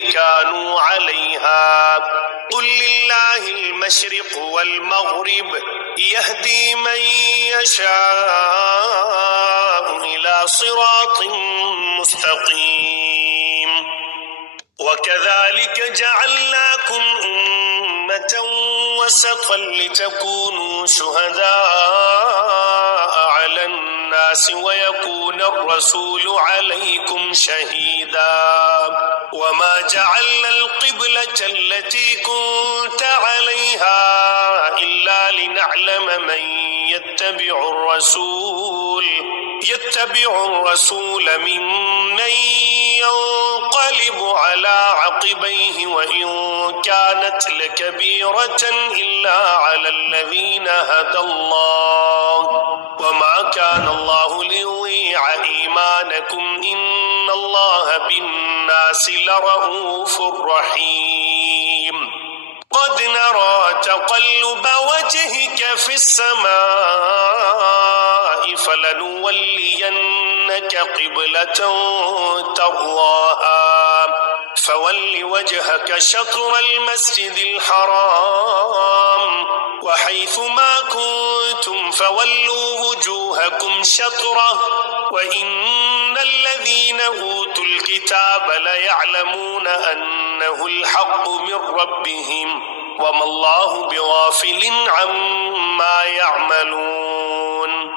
كانوا عليها قل لله المشرق والمغرب يهدي من يشاء إلى صراط مستقيم وكذلك جعلناكم أمة وسطا لتكونوا شهداء على الناس ويكون الرسول عليكم شهيدا وما جعلنا القبلة التي كنت عليها إلا لنعلم من يتبع الرسول ممن ينقلب على عقبيه وإن كانت لكبيرة إلا على الذين هدى الله وما كان الله ليضيع إيمانكم إن الله بالناس لرؤوف رحيم قد نرى تقلب وجهك في السماء فلنولينك قبلة ترضاها فول وجهك شطر المسجد الحرام وحيث ما كنتم فولوا وجوهكم شطره وإن الذين أوتوا الكتاب ليعلمون أنه الحق من ربهم وما الله بغافل عما يعملون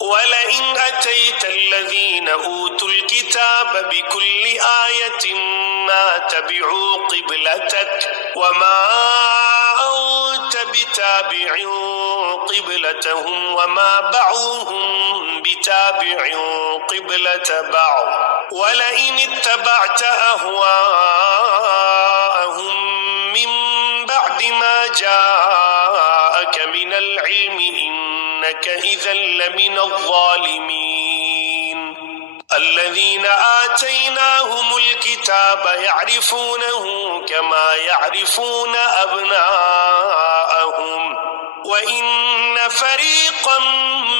ولئن أتيت الذين أوتوا الكتاب بكل آية ما تبعوا قبلتك وما أنت بتابع قبلتهم وما بعضهم بتابع قبلة بعض ولئن اتبعت أهواءهم من بعد ما جاءك من العلم إنك إذا لمن الظالمين الذين آتيناهم الكتاب يعرفونه كما يعرفون أبناءهم وإن فريقا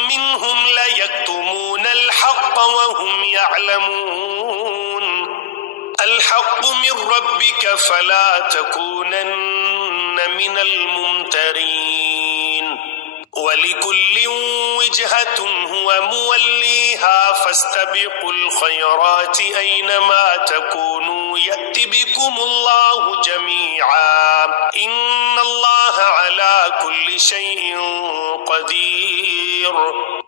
منهم ليكتمون الحق وهم يعلمون الحق من ربك فلا تكونن من الممترين ولكل وجهة هو موليها فاستبقوا الخيرات أينما تكونوا يأت بكم الله جميعا إن الله على كل شيء قدير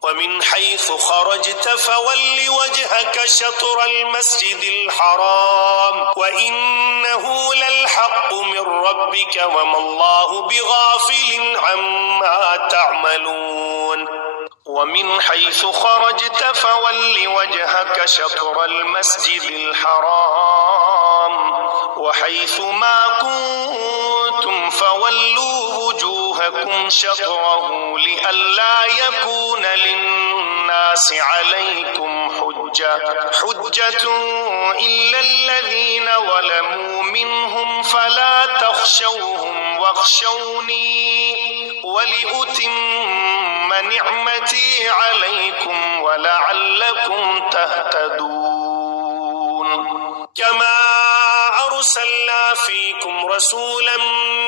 ومن حيث خرجت فول وجهك شطر المسجد الحرام وإنه للحق من ربك وما الله بغافل عما تعملون ومن حيث خرجت فول وجهك شطر المسجد الحرام وحيث ما كنتم فولوا وجوهكم شطره لئلا يكون للناس عليكم حجة إلا الذين ظلموا منهم فلا تخشوهم واخشوني ولأتم نعمتي عليكم ولعلكم تهتدون كما أرسلنا فيكم رسولا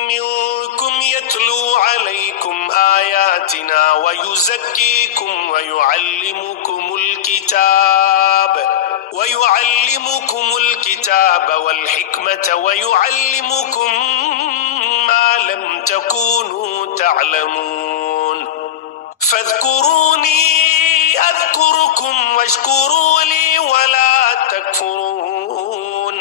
منكم يتلو عليكم آياتنا ويزكيكم ويعلمكم الكتاب والحكمة ويعلمكم ما لم تكونوا تعلمون فاذكروني أذكركم واشكروا لي ولا تكفرون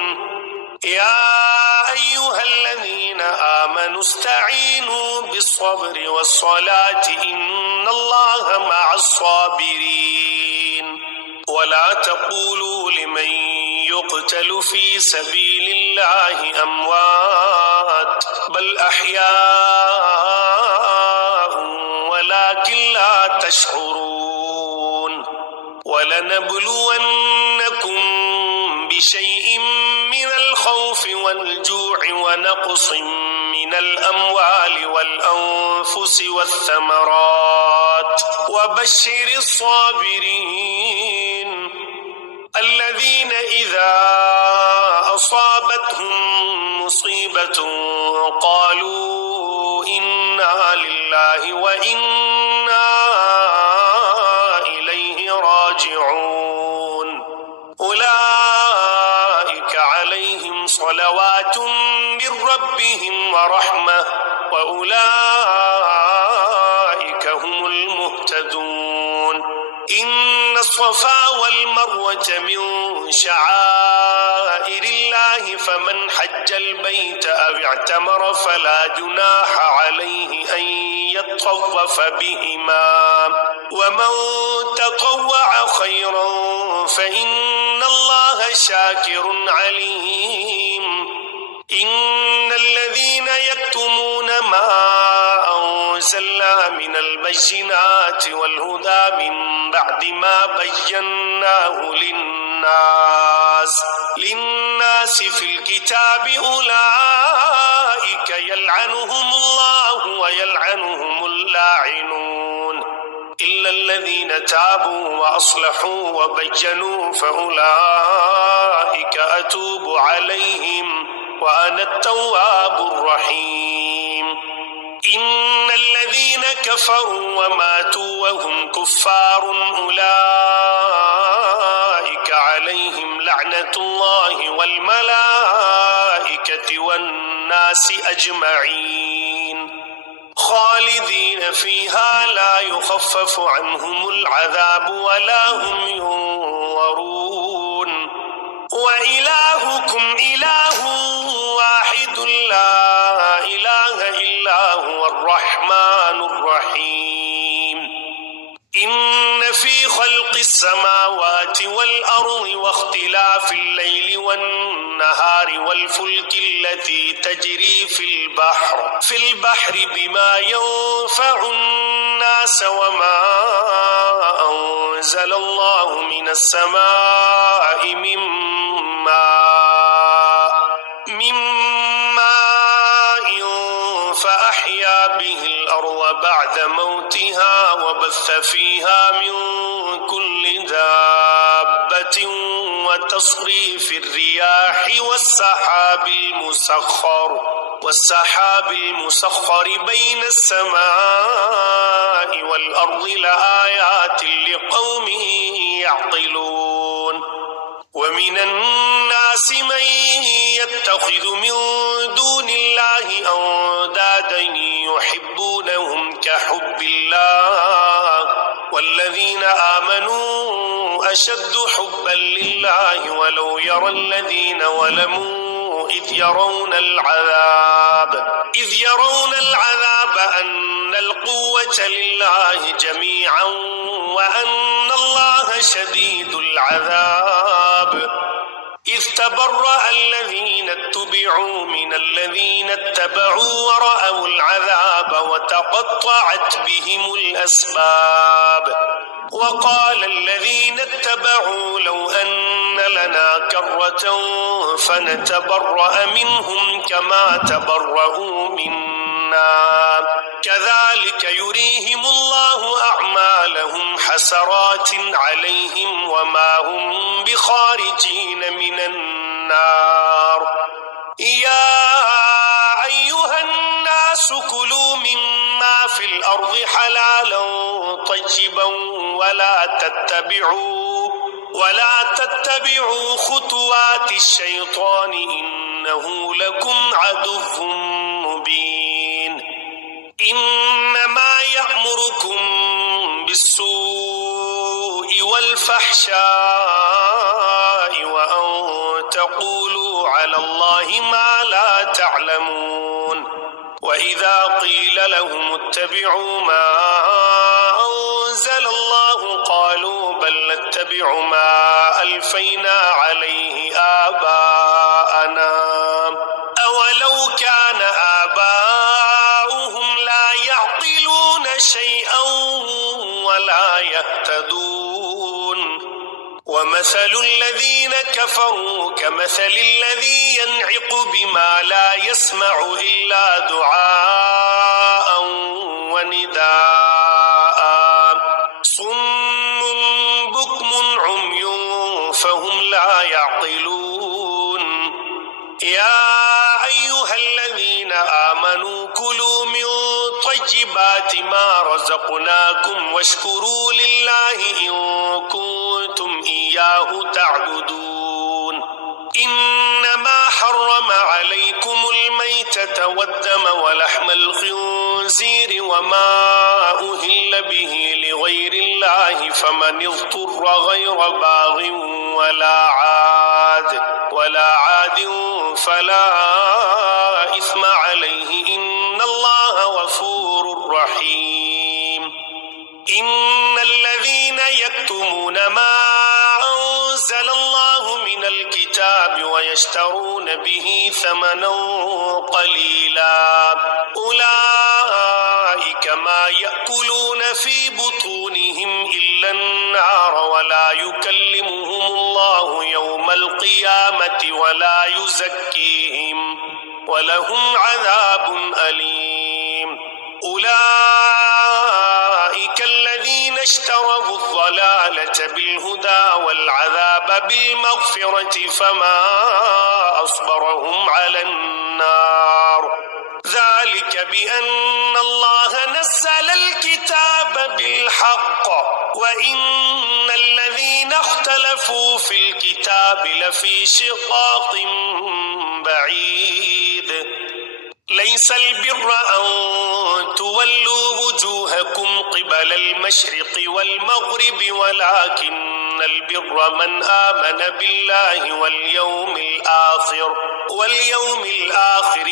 يا أيها الذين آمنوا استعينوا بالصبر والصلاة إن الله مع الصابرين ولا تقولوا لمن يقتل في سبيل الله أموات بل أحياء ولكن لا تشعرون ولنبلونكم بشيء من الخوف والجوع ونقص من الأموال والأنفس والثمرات وبشر الصابرين الذين إذا أصابتهم صلوات من ربهم ورحمة وأولئك هم المهتدون إن الصفا والمروة من شعائر الله فمن حج البيت أو اعتمر فلا جناح عليه أن يطوف بهما ومن تطوع خيرا فإن الله شاكر عليم إن الذين يكتمون ما أنزلنا من البينات والهدى من بعد ما بيناه للناس في الكتاب أولئك يلعنهم الله ويلعنهم اللاعنون إلا الذين تابوا وأصلحوا وبينوا فأولئك أتوب عليهم وأنا التواب الرحيم إن الذين كفروا وماتوا وهم كفار أولئك عليهم لعنة الله والملائكة والناس أجمعين خالدين فيها لا يخفف عنهم العذاب ولا هم ينظرون وإلهكم إله واحد لا إله إلا هو الرحمن الرحيم إن في خلق السماوات والأرض واختلاف الليل والنهار والفلك التي تجري في البحر بما ينفع الناس وما أنزل الله من السماء من ماء فأحيا به الأرض بعد موتها وبث فيها من كل دابة وتصريف الرياح والسحاب المسخر بين السماء والأرض لآيات لقوم يعقلون ومن الناس من يتخذ من دون الله أندادا يحبونهم كحب الله والذين آمنوا أشد حبا لله ولو يرى الذين ظلموا إذ يرون العذاب أن القوة لله جميعا وأن الله شديد العذاب إذ تبرأ الذين اتبعوا من الذين اتبعوا ورأوا العذاب وتقطعت بهم الأسباب وقال الذين اتبعوا لو أن لنا كرة فنتبرأ منهم كما تبرؤوا منا كذلك يريهم الله أعمالهم حسرات عليهم وما هم بخارجين من النار يا أيها الناس كلوا مما في الأرض حلالا طيبا ولا تتبعوا خطوات الشيطان إنه لكم عدو مبين إنما يأمركم بالسوء والفحشاء وأن تقولوا على الله ما لا تعلمون وإذا قيل لهم اتبعوا ما أنزل الله قالوا بل نتبع ما ألفينا عليه آباءنا أولو كان آباؤهم لا يعقلون شيئا ولا يهتدون ومثل الذين كفروا كمثل الذي ينعق بما لا يسمع إلا دعاء ونداء صم بكم عمي فهم لا يعقلون يا أيها الذين آمنوا كلوا من طيبات ما رزقناكم واشكروا لله إن كنتم إياه تعبدون إنما حرم الميتة والدم ولحم الخنزير وما أهل به لغير الله فمن اضطر غير باغ ولا عاد فلا إثم عليه إن الله غفور رحيم إن الذين يكتمون ما أنزل الله من الكتاب ويشترون به ثمنا قليلا أولئك ما يأكلون في بطونهم إلا النار ولا يكلمهم الله يوم القيامة ولا يزكيهم ولهم عذاب أليم أولئك الذين اشتروا الضلالة بالهدى والعذاب بالمغفرة فما أصبرهم على النار ذلك بأن الله نزل الكتاب بالحق وإن الذين اختلفوا في الكتاب لفي شقاق بعيد ليس البر أن تولوا وجوهكم قبل المشرق والمغرب ولكن البر من آمن بالله واليوم الآخر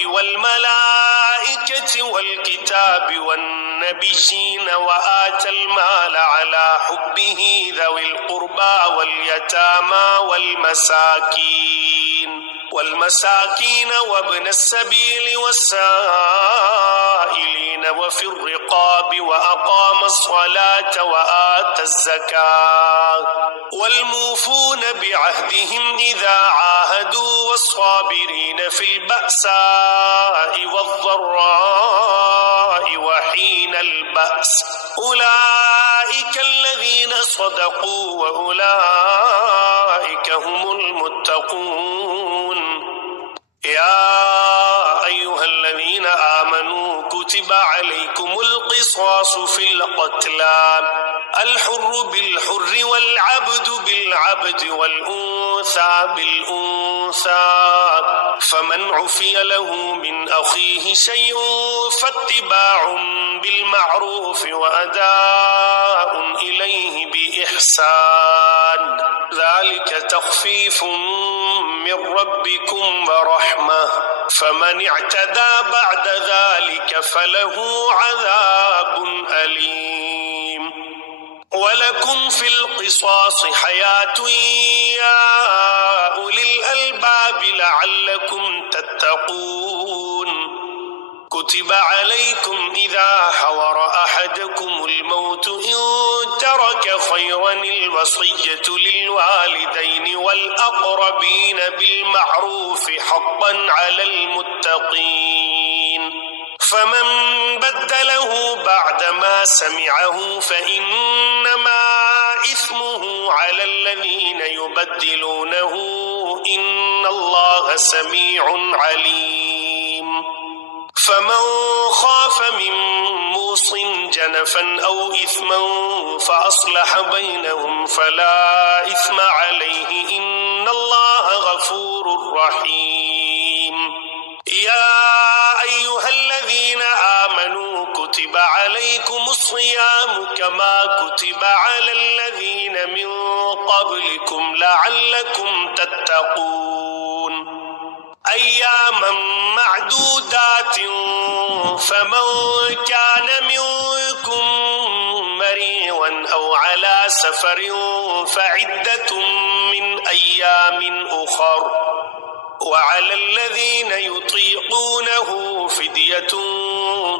والملائكة والكتاب والنبيين وآتى المال على حبه ذوي القربى واليتامى والمساكين وابن السبيل والسائلين وفي الرقاب وأقام الصلاة وآتى الزكاة والموفون بعهدهم إذا عاهدوا والصابرين في البأساء والضراء وحين البأس أولئك الذين صدقوا وأولئك هم المتقون يا أيها الذين آمنوا كتب عليكم القصاص في القتلى الحر بالحر والعبد بالعبد والأنثى بالأنثى فمن عفي له من أخيه شيء فاتباع بالمعروف وأداء إليه بإحسان ذلك تخفيف من ربكم ورحمة فمن اعتدى بعد ذلك فله عذاب أليم ولكم في القصاص حياة يا أولي الألباب لعلكم تتقون كتب عليكم إذا حضر أحدكم الموت إن ترك خيرا الوصية للوالدين والأقربين بالمعروف حقا على المتقين فمن بدله بعدما سمعه فإنما إثمه على الذين يبدلونه إن الله سميع عليم فمن خاف من موص جنفا أو إثما فأصلح بينهم فلا إثم عليه إن الله غفور رحيم يا أيها الذين آمنوا كتب عليكم الصيام كما كتب على الذين من قبلكم لعلكم تتقون أياما معدودات فمن كان منكم مريضا أو على سفر فعدة من أيام أخر وعلى الذين يطيقونه فدية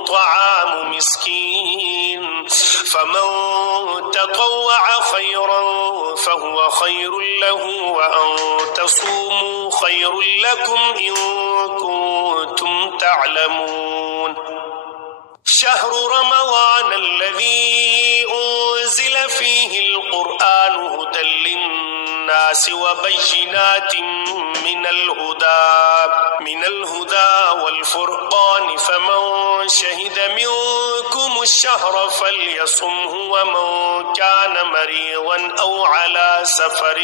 طعام مسكين فمن تطوع خيرا فهو خير له وأن تصوموا خير لكم إن كنتم تعلمون شهر رمضان الذي أنزل فيه القرآن هدى للناس وبينات من الهدى والفرقان فمن شهد منكم الشهر فليصمه ومن كان مريضا أو على سفر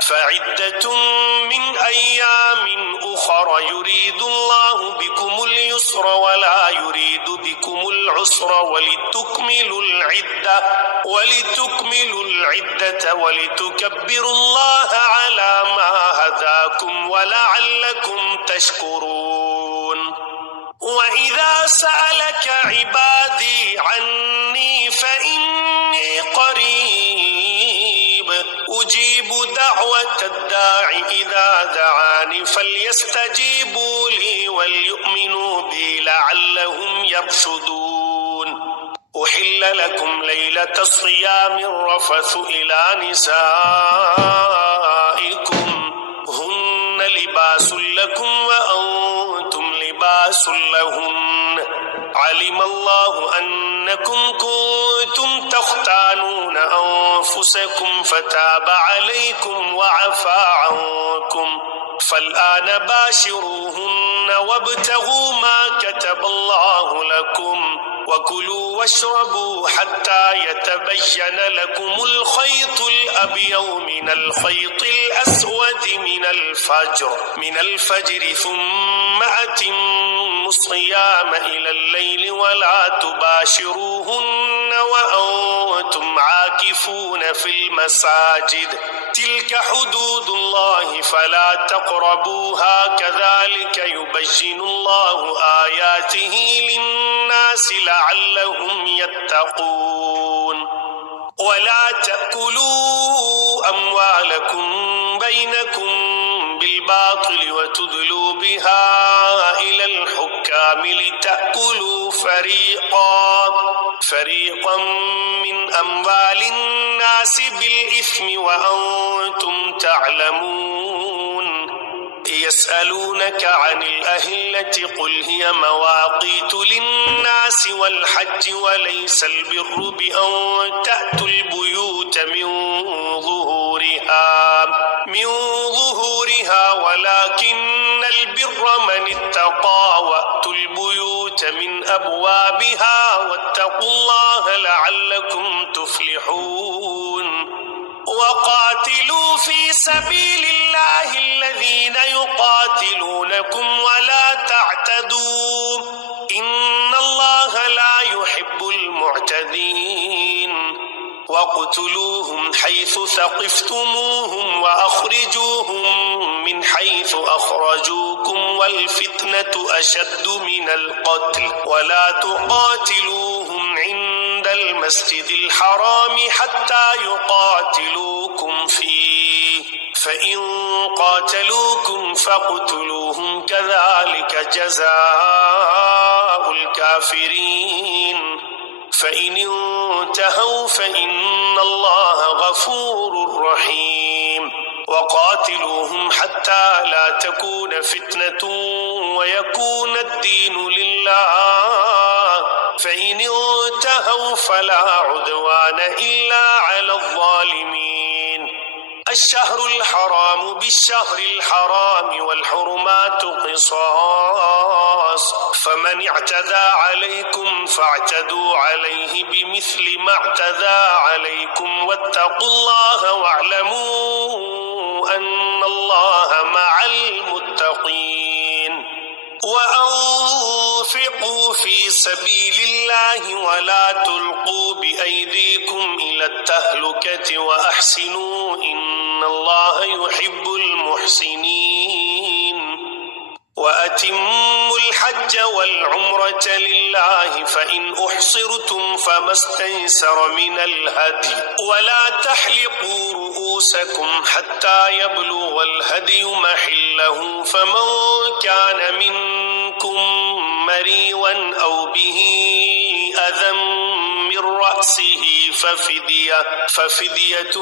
فعدة من أيام أخر يريد الله بكم اليسر ولا يريد بكم العسر ولتكملوا العدة ولتكبروا الله على ما هداكم ولعلكم تشكرون. وإذا سألك عبادي عني فإني قريب أجيب دعوة الداع إذا دعاني فليستجيبوا لي وليؤمنوا بي لعلهم يرشدون. أحل لكم ليلة الصيام الرفث إلى نسائكم هن لباس لكم وأنتم لباس لهن علم الله أنكم كنتم تختانون أنفسكم فتاب عليكم وعفى عنكم فالآن باشروهن وابتغوا ما كتب الله لكم وكلوا واشربوا حتى يتبين لكم الخيط الأبيض من الخيط الأسود من الفجر ثم أتموا الصيام إلى الليل ولا تباشروهن وأنتم عاكفون في المساجد تلك حدود الله فلا تقربوها كذلك يبين الله آياته للناس لعلهم يتقون. ولا تأكلوا أموالكم بينكم بالباطل وتدلوا بها إلى الحكام لتأكلوا فريقا من أموال الناس بالإثم وأنتم تعلمون. يسألونك عن الأهلة قل هي مواقيت للناس والحج وليس البر بأن تأتوا البيوت من ظهورها ولكن البر من اتقى وأتوا البيوت من أبوابها واتقوا الله لعلكم تفلحون. وقاتلوا في سبيل الله الذين يقاتلونكم ولا تعتدوا إن الله لا يحب المعتدين. واقتلوهم حيث ثقفتموهم وأخرجوهم من حيث أخرجوكم والفتنة أشد من القتل ولا تقاتلوهم عند المسجد الحرام حتى يقاتلوكم فيه فإن قاتلوكم فاقتلوهم كذلك جزاء الكافرين. فإن انتهوا فإن الله غفور رحيم. وقاتلوهم حتى لا تكون فتنة ويكون الدين لله فإن انتهوا فلا عدوان إلا على الظالمين. الشهر الحرام بالشهر الحرام والحرمات قصاص فمن اعتدى عليكم فاعتدوا عليه بمثل ما اعتدى عليكم واتقوا الله واعلموا أن الله مع المتقين. وأنفقوا في سبيل الله ولا تلقوا بأيديكم إلى التهلكة وأحسنوا إن الله يحب المحسنين. وأتموا الحج والعمرة لله فإن أحصرتم فما استيسر من الهدي ولا تحلقوا رؤوسكم حتى يبلغ الهدي محله فمن كان منكم مريضا أو به أذى من رأسه ففدية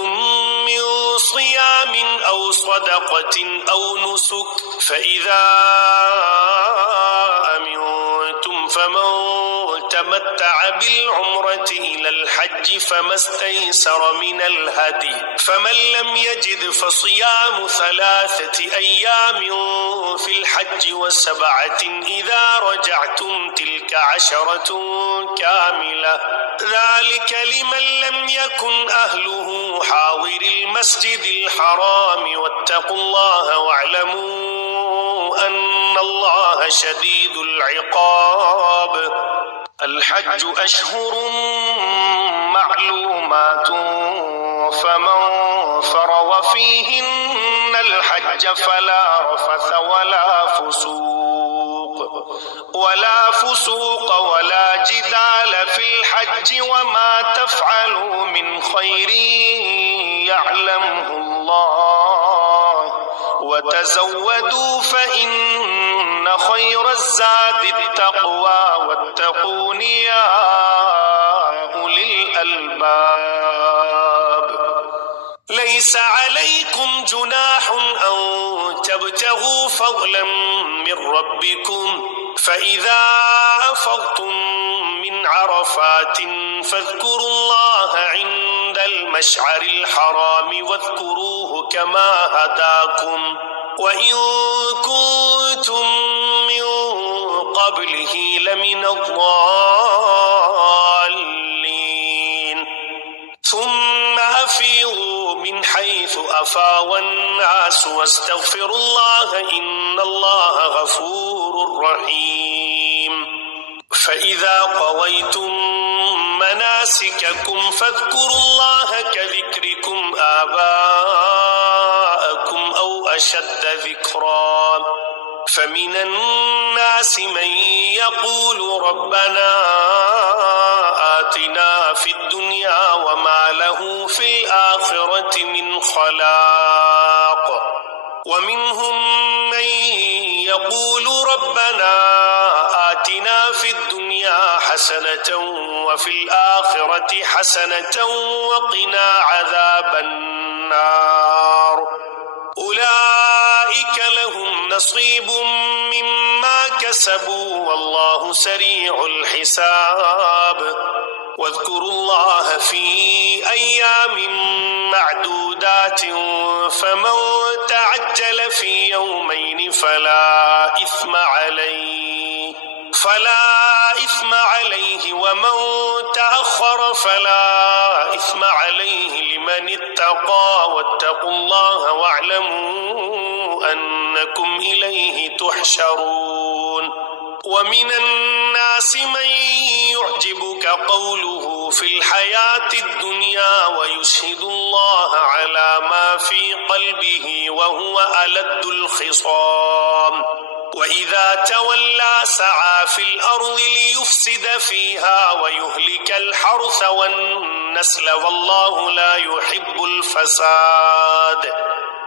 من صيام أو صدقة أو نسك فإذا أمنتم فمن تمتع تمتع بالعمرة إلى الحج فما استيسر من الهدي فمن لم يجد فصيام 3 أيام في الحج و7 إذا رجعتم تلك 10 كاملة ذلك لمن لم يكن أهله حاضر المسجد الحرام واتقوا الله واعلموا أن الله شديد العقاب الحج أشهر معلومات فمن فرض فيهن الحج فلا رفث ولا فسوق ولا جدال في الحج وما تفعلوا من خير يعلمه الله وتزودوا فإن خير الزاد التقوى واتقون يا أولي الألباب ليس عليكم جناح أن تبتغوا فضلا من ربكم فإذا أفضتم من عرفات فاذكروا الله عند المشعر الحرام واذكروه كما هداكم وإن كنتم من قبله لمن الضالين ثم أفيضوا من حيث أفاض الناس واستغفروا الله إن الله غفور رحيم فإذا قضيتم مناسككم فاذكروا الله كذكركم آباءكم أو أشد ذكرا فمن الناس من يقول ربنا آتنا في الدنيا وما له في الآخرة من خلاق ومنهم من يقول ربنا آتنا في الدنيا حسنة وفي الآخرة حسنة وقنا عذاب النار أولئك لهم نصيب مما كسبوا والله سريع الحساب واذكروا الله في أيام معدودات فمن تعجل في يومين فلا إثم عليه ومن تأخر فلا إثم عليه لمن اتقى واتقوا الله واعلموا أنكم إليه تحشرون ومن الناس من يعجبك قوله في الحياة الدنيا ويشهد الله على ما في قلبه وهو ألد الخصام وإذا تولى سعى في الأرض ليفسد فيها ويهلك الحرث والنسل والله لا يحب الفساد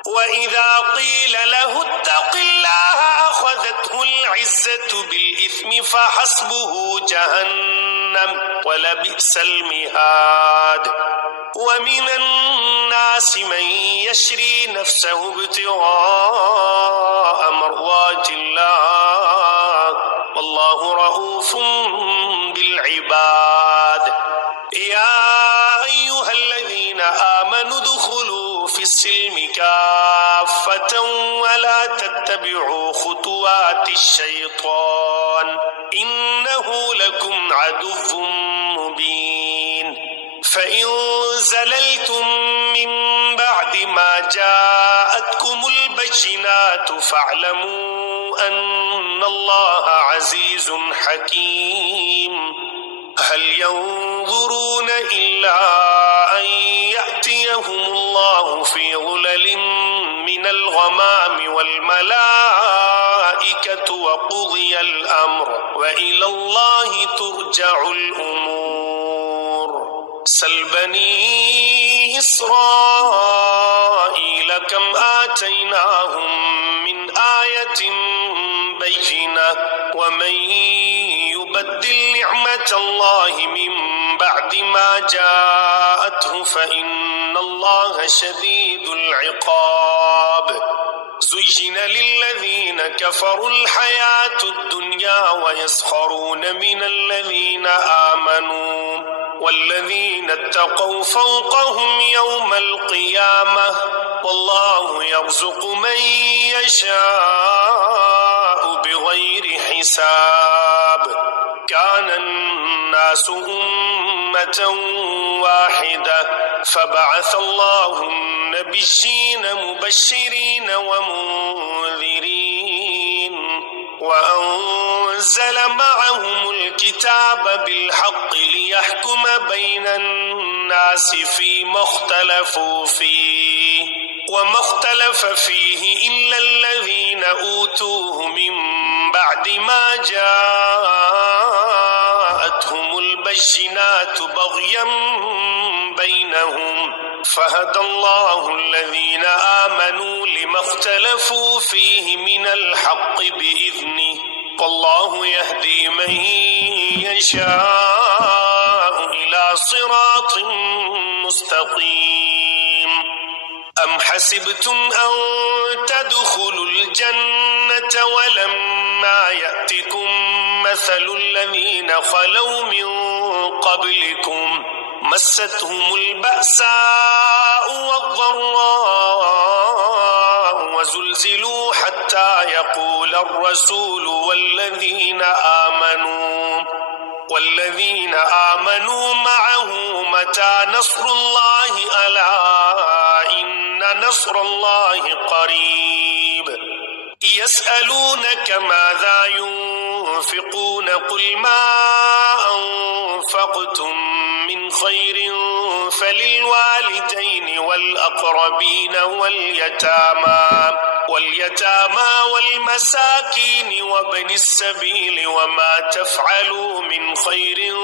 وإذا قيل له اتق الله أخذته العزة بالإثم فحسبه جهنم ولبئس المهاد ومن الناس من يشري نفسه ابتغاء مرضات الله والله رؤوف بالعباد يا أيها الذين آمنوا ادخلوا في السلم كافة ولا تتبعوا خطوات الشيطان إنه لكم عدو مبين فإن زللتم من بعد ما جاءتكم البينات فاعلموا أن الله عزيز حكيم هل ينظرون إلا أن يأتيهم الله في ظلل من الغمام والملائكة وقضي الأمر وإلى الله ترجع الأمور سل بني إسرائيل كم آتيناهم من آية بينة ومن يبدل نعمة الله من بعد ما جاءته فإن الله شديد العقاب زين للذين كفروا الحياة الدنيا ويسخرون من الذين آمنوا والذين اتقوا فوقهم يوم القيامة والله يرزق من يشاء بغير حساب. كان الناس أمة واحدة فبعث الله النبيين مبشرين ومنذرين وأنزل معهم الكتاب بالحق ليحكم بين الناس فيما اختلفوا فيه وما اختلف فيه إلا الذين أوتوه من بعد ما جاءتهم البينات بغيا بينهم فهدى الله الذين آمنوا لما اختلفوا فيه من الحق بإذنه والله يهدي من يشاء إلى صراط مستقيم. أم حسبتم أن تدخلوا الجنة ولما يأتكم مثل الذين خلوا من قبلكم مستهم البأساء والضراء وزلزلوا حتى يقول الرسول والذين آمنوا معه متى نصر الله ألا إن نصر الله قريب. يسألونك ماذا ينفقون قل ما أنفقتم من خير فللوالدين والأقربين واليتامى والمساكين وابن السبيل وما تفعلوا من خير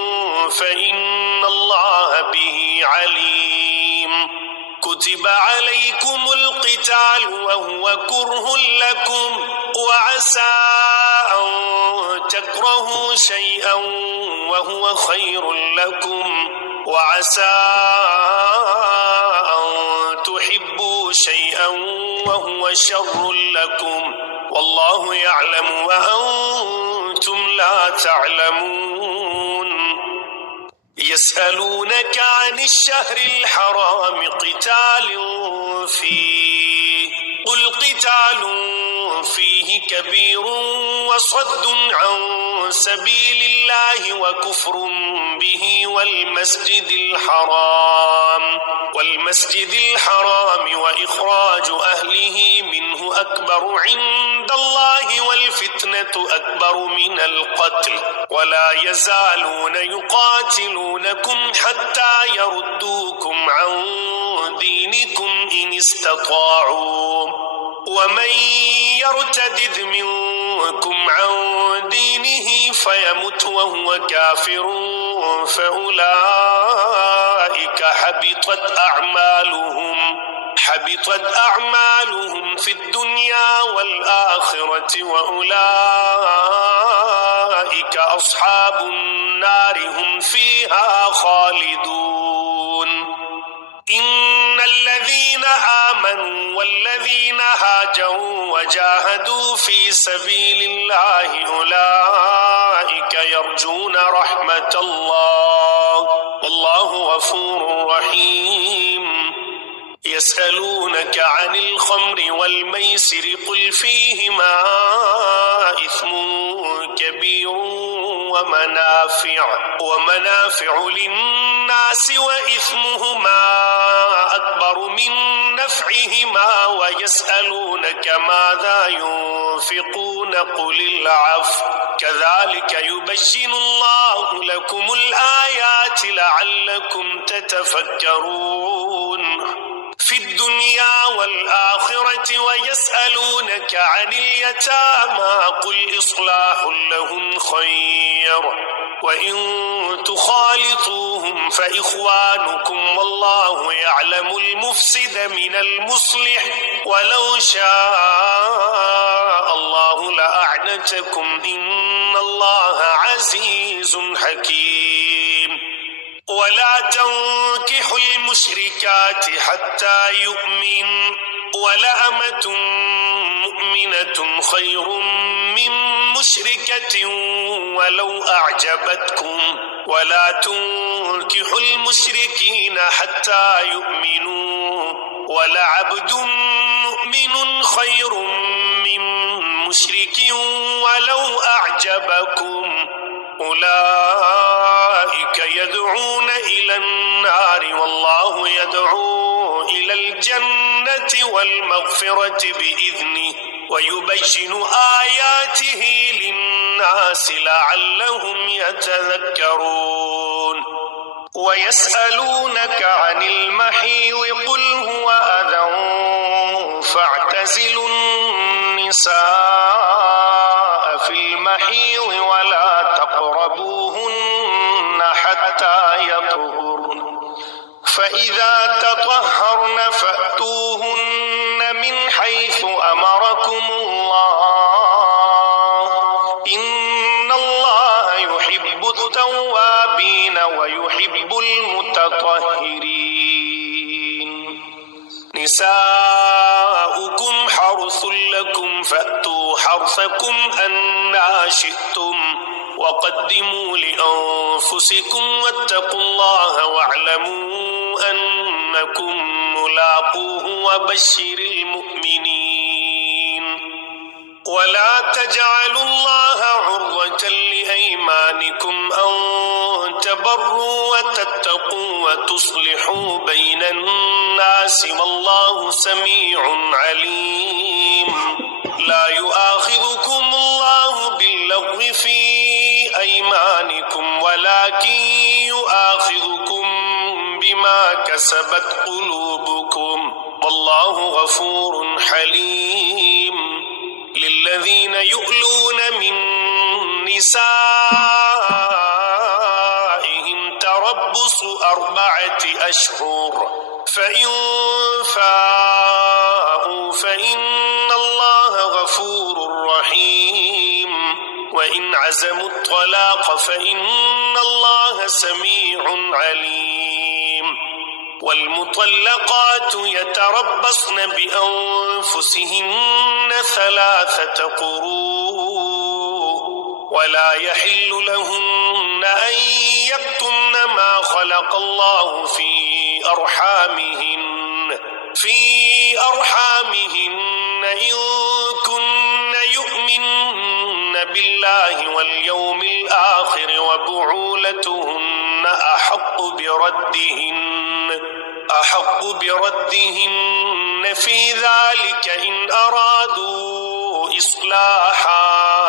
فإن الله به عليم. كتب عليكم القتال وهو كره لكم وعسى أن تكرهوا شيئا وهو خير لكم وعسى أن تحبوا شيئا وهو شر لكم والله يعلم وأنتم لا تعلمون. يسألونك عن الشهر الحرام قتال فيه قل قتال فيه كبير وصد عن سبيل الله وكفر به والمسجد الحرام وإخراج أهله منه أكبر عند الله والفتنة أكبر من القتل ولا يزالون يقاتلونكم حتى يردوكم عن دينكم إن استطاعوا ومن يرتدد منكم عن دينه فيمت وهو كافر فأولئك حبطت أعمالهم في الدنيا والآخرة وأولئك أصحاب النار هم فيها خالدون. إن الذين آمنوا والذين هاجروا وجاهدوا في سبيل الله أولئك يرجون رحمة الله والله غفور رحيم. يسألونك عن الخمر والميسر قل فيهما إثم كبير ومنافع للناس وإثمهما أكبر من نفعهما ويسألونك ماذا ينفقون قل العفو كذلك يبين الله لكم الآيات لعلكم تتفكرون في الدنيا والآخرة. ويسألونك عن اليتامى قل إصلاح لهم خير وإن تخالطوهم فإخوانكم والله يعلم المفسد من المصلح ولو شاء الله لأعنتكم إن الله عزيز حكيم. ولا تنكحوا المشركات حتى يؤمن ولأمة مؤمنة خير من مشركة ولو أعجبتكم ولا تنكحوا المشركين حتى يؤمنوا ولعبد مؤمن خير من مشرك ولو أعجبكم أولئك يدعون إلى النار والله يدعو إلى الجنة والمغفرة بإذنه ويبين آياته للناس لعلهم يتذكرون ويسألونك عن المحيض قل هو أذى فاعتزلوا النساء في المحيض ولا تقربوهن حتى يطهرن فإذا تطهرن فأتوهن من حيث أمركم الله إن الله يحب التوابين ويحب المتطهرين نساؤكم حرث لكم فأتوا حرثكم أنى شئتم وقدموا لأنفسكم واتقوا الله واعلموا أنكم ملاقوه وبشر المؤمنين ولا تجعلوا الله عرضة لأيمانكم أن تبروا وتتقوا وتصلحوا بين الناس والله سميع عليم لا يؤاخذكم الله باللغو في أيمانكم ولكن يؤاخذكم بما كسبت قلوبكم والله غفور حليم للذين يؤلون من نسائهم تربص 4 أشهر فإن فاءوا فإن الله غفور رحيم وإن عزموا الطلاق فإن الله سميع عليم والمطلقات يتربصن بأنفسهن 3 قروء ولا يحل لهن أن يكتمن ما خلق الله في أرحامهن إن كن يؤمن بالله واليوم الآخر وبعولتهن أحق بردهن في ذلك إن أرادوا إصلاحا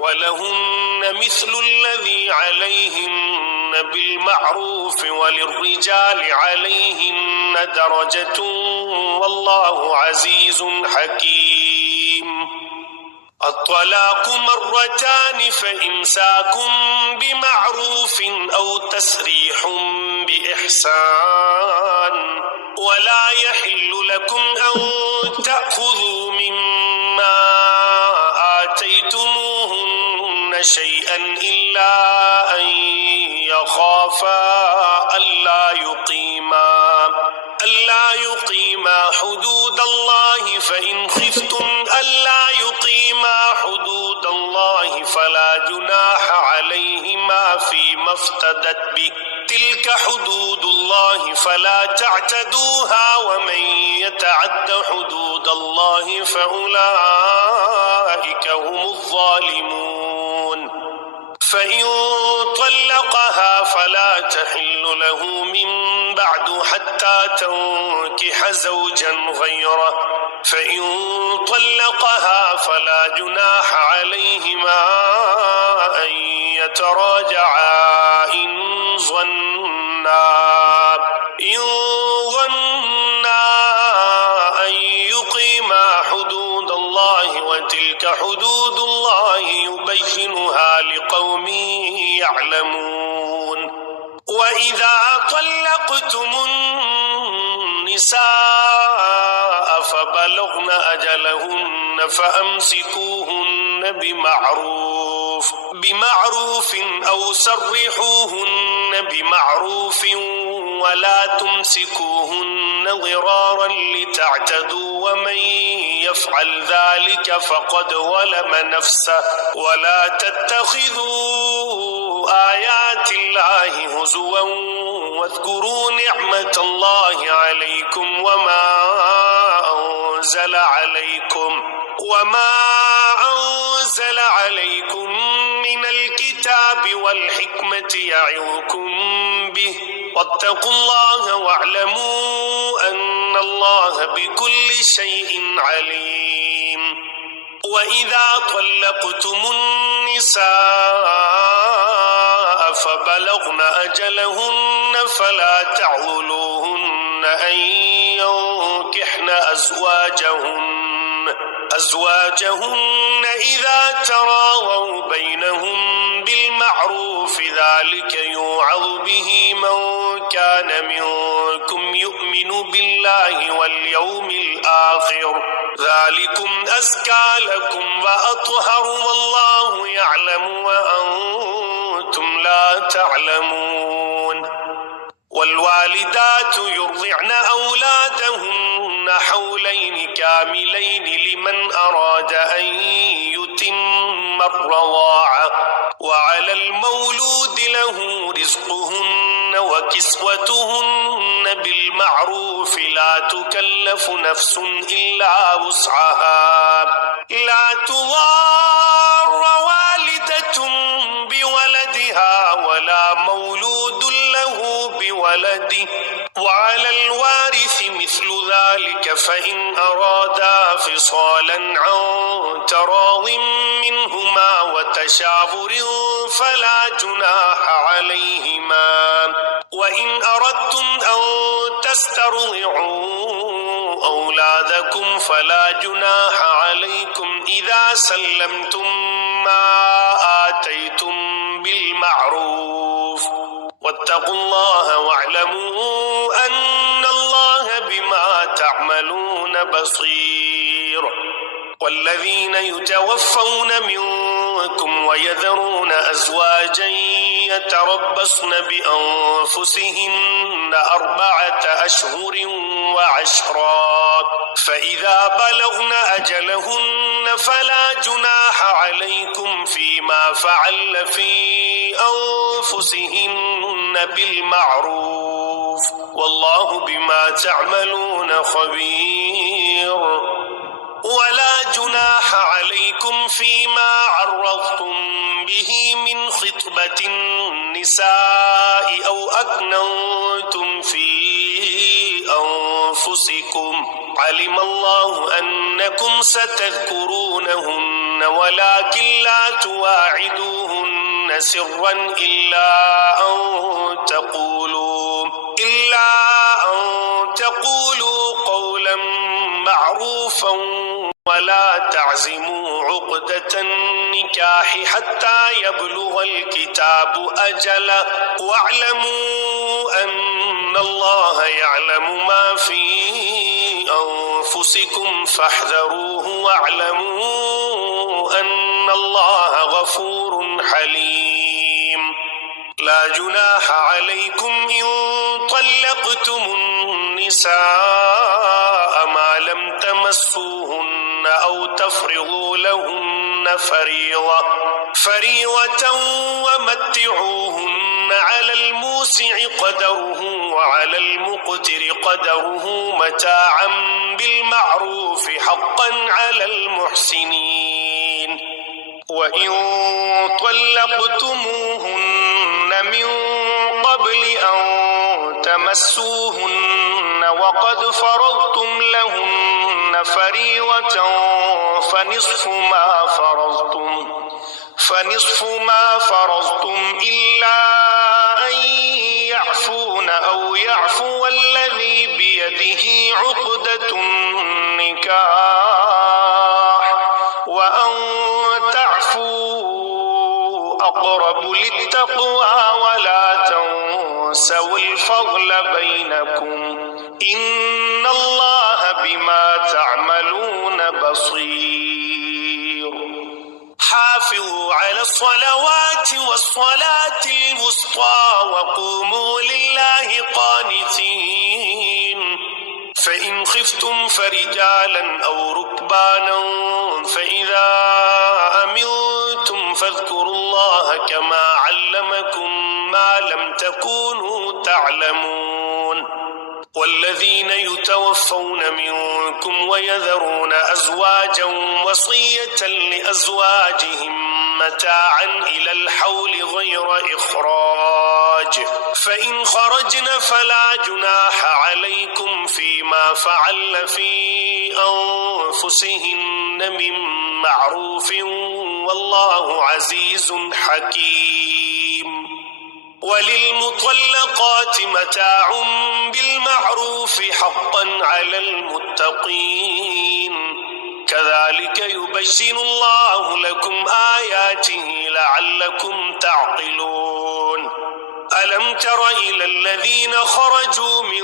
ولهن مثل الذي عليهن بالمعروف وللرجال عليهن درجة والله عزيز حكيم الطلاق 2 فإمساك بمعروف أو تسريح بإحسان ولا يحل لكم أن تأخذوا مما آتيتموهن شيئا إلا أن يخافا ألا يقيما حدود الله فإن خفتم ألا يقيما حدود الله فلا جناح عليهما فيما افتدت به تلك حدود الله فلا تعتدوها ومن يتعد حدود الله فأولئك هم الظالمون فإن طلقها فلا تحل له من بعد حتى تنكح زوجا غيره فإن طلقها فلا جناح عليهما أن يتراجعا إن ظنا أن يقيما حدود الله وتلك حدود الله يبينها لقوم يعلمون وإذا طلقتم النساء فبلغن أجلهن فأمسكوهن بمعروف أو سرحوهن بمعروف ولا تمسكوهن ضرارا لتعتدوا ومن يفعل ذلك فقد ظلم نفسه ولا تتخذوا آيات الله هزوا واذكروا نعمة الله عليكم وما أنزل عليكم من الكتاب والحكمة يعظكم به واتقوا الله واعلموا أن الله بكل شيء عليم. وإذا طلقتم النساء فبلغن أجلهن فلا تعضلوهن أن ينكحن أزواجهن إذا تراضوا بينهم بالمعروف ذلك يوعظ به من كان منكم يؤمن بالله واليوم الآخر ذلكم أزكى لكم وأطهر والله يعلم وأنتم لا تعلمون. والوالدات يرضعن أولادهن حولين كاملين لمن أراد أن يتم الرضاعة وعلى المولود له رزقهن وكسوتهن بالمعروف لا تكلف نفس إلا وسعها لا تضار والدة بولدها ولا مولود له بولده وعلى الوارث مثل ذلك فإن أرادا فصالا عن تراض منهما وتشاور فلا جناح عليهما. وإن أردتم أن تسترضعوا أولادكم فلا جناح عليكم إذا سلمتم ما آتيتم بالمعروف واتقوا الله واعلموا أن الله بما تعملون بصير. والذين يتوفون منكم ويذرون أزواجا يتربصن بأنفسهن 4 أشهر وعشرا فإذا بلغن أجلهن فلا جناح عليكم فيما فعل في أنفسهن بالمعروف والله بما تعملون خبير. ولا جناح عليكم فيما عرضتم به من خطبة النساء أو أكننتم في أنفسكم علم الله أنكم ستذكرونهن ولكن لا تواعدوهن سرا إلا أن تقولوا قولا معروفا ولا تعزموا عقدة النكاح حتى يبلغ الكتاب أجله واعلموا أن الله يعلم ما في أنفسكم فاحذروه واعلموا أن الله غفور حليم. لا جناح عليكم إن طلقتم النساء ما لم تمسوهن أو تفرضوا لهن فريضة ومتعوهن على الموسع قدره وعلى المقتر قدره متاعا بالمعروف حقا على المحسنين. وإن طلقتموهن من قبل أن تمسوهن وقد فرضتم لهن فريضة فنصف ما فرضتم إلا أن يعفون أو يعفو الذي بيده عقدة النكاح وأن تعفوا أقرب للتقوى ولا تنسوا الفضل بينكم إن الله بما تعملون بصير. حافظوا على الصلوات والصلاة الوسطى وقوموا لله قانتين فرجالا أو ركبانا فإذا أمنتم فاذكروا الله كما علمكم ما لم تكونوا تعلمون والذين يتوفون منكم ويذرون أزواجا وصية لأزواجهم متاعا إلى الحول غير إخراج فإن خرجن فلا جناح عليكم فيما فعلن في أنفسهن من معروف والله عزيز حكيم وللمطلقات متاع بالمعروف حقا على المتقين كذلك يبين الله لكم آياته لعلكم تعقلون ألم تر إلى الذين خرجوا من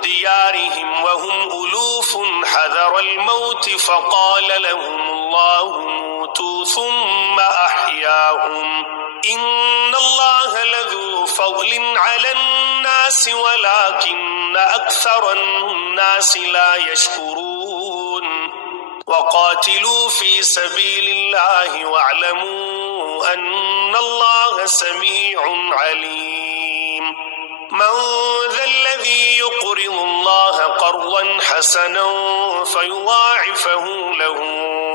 ديارهم وهم ألوف حذر الموت فقال لهم الله موتوا ثم أحياهم إن الله لذو فضل على الناس ولكن أكثر الناس لا يشكرون وقاتلوا في سبيل الله واعلموا أن الله سميع عليم من ذا الذي يقرض الله قرضا حسنا فيضاعفه له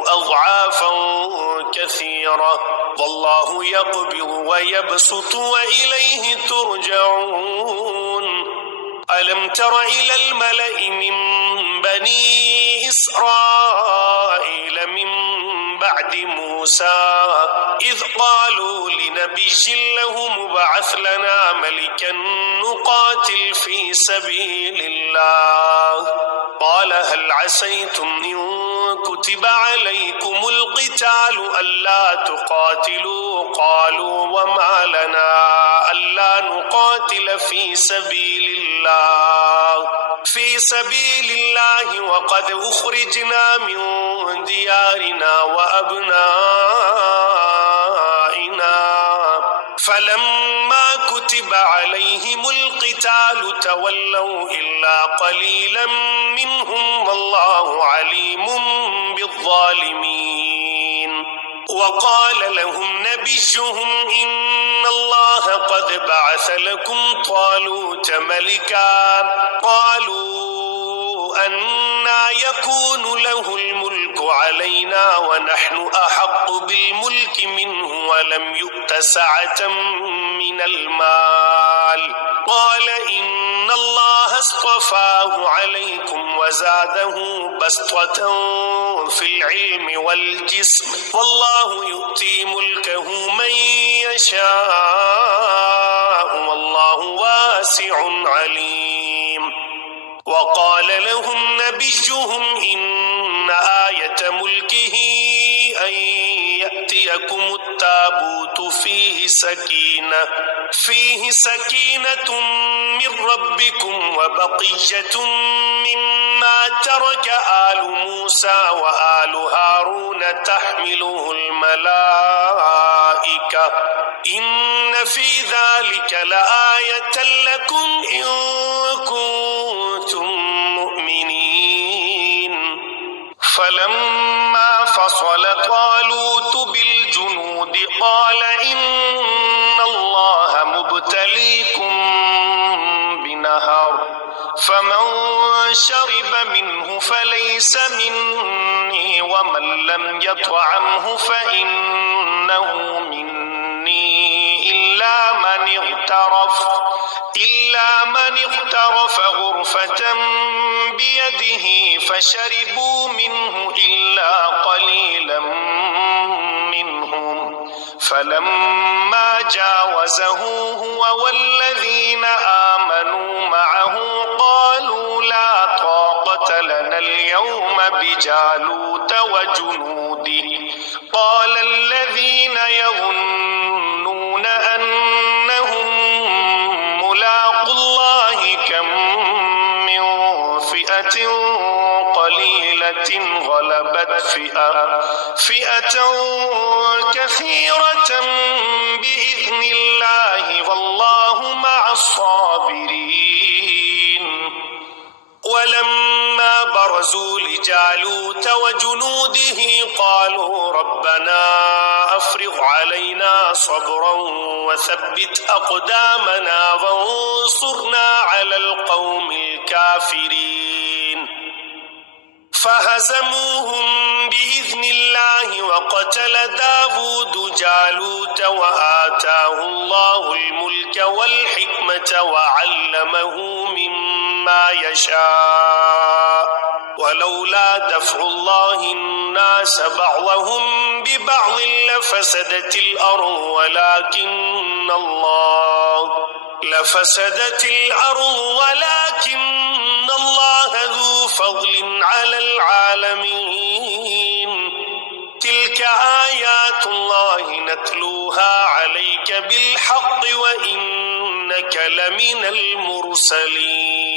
أضعافا كثيرة والله يقبض ويبسط وإليه ترجعون ألم تر إلى الملأ من بني إسرائيل من بعد موسى إذ قالوا لنبي له مبعث لنا ملكا نقاتل في سبيل الله قال هل عسيتم إن كتب عليكم القتال ألا تقاتلوا قالوا وما لنا ألا نقاتل في سبيل الله وقد أخرجنا من ديارنا وأبنائنا فلما كتب عليهم القتال تولوا إلا قليلا منهم والله عليم بالظالمين وقال لهم نبيهم إن الله قد بعث لكم طالوت ملكا قالوا أنى يكون له الملك علينا ونحن أحق بالملك منه ولم يؤت سعة من المال قال إن الله اصطفاه عليكم وزاده بسطة في العلم والجسم والله يؤتي ملكه من يشاء والله واسع عليم وقال لهم نبيهم إن آية ملكه أن يأتيكم التابوت فيه سكينة من ربكم وبقية مما ترك آل موسى وآل هارون تحمله الملائكة إن في ذلك لآية لكم إن كنتم مؤمنين فلما فصل طالوت بالجنود قال إن الله مبتليكم بنهر فمن شرب منه فليس مني ومن لم يطعمه فإنه مني إلا من اغترف غرفة بيده فشربوا منه إلا قليلا منهم فلما جاوزه هو والذين آمنوا معه قالوا لا طاقة لنا اليوم بجالوت وجنوده قال الذين يظنون أنهم ملاقو الله كم من فئة قليلة غلبت فئة كثيرة بإذن الله والله مع الصابرين ولما برزوا لجالوت وجنوده قالوا ربنا أفرغ علينا صبرا وثبت أقدامنا وانصرنا على القوم الكافرين فهزموهم بإذن الله وقتل داود جالوت وآتاه الله الملك والحكمة وعلمه مما يشاء ولولا دفع الله الناس بعضهم ببعض لفسدت الأرض ولكن الله ذو فضل على العالمين تلك آيات الله نتلوها عليك بالحق وإنك لمن المرسلين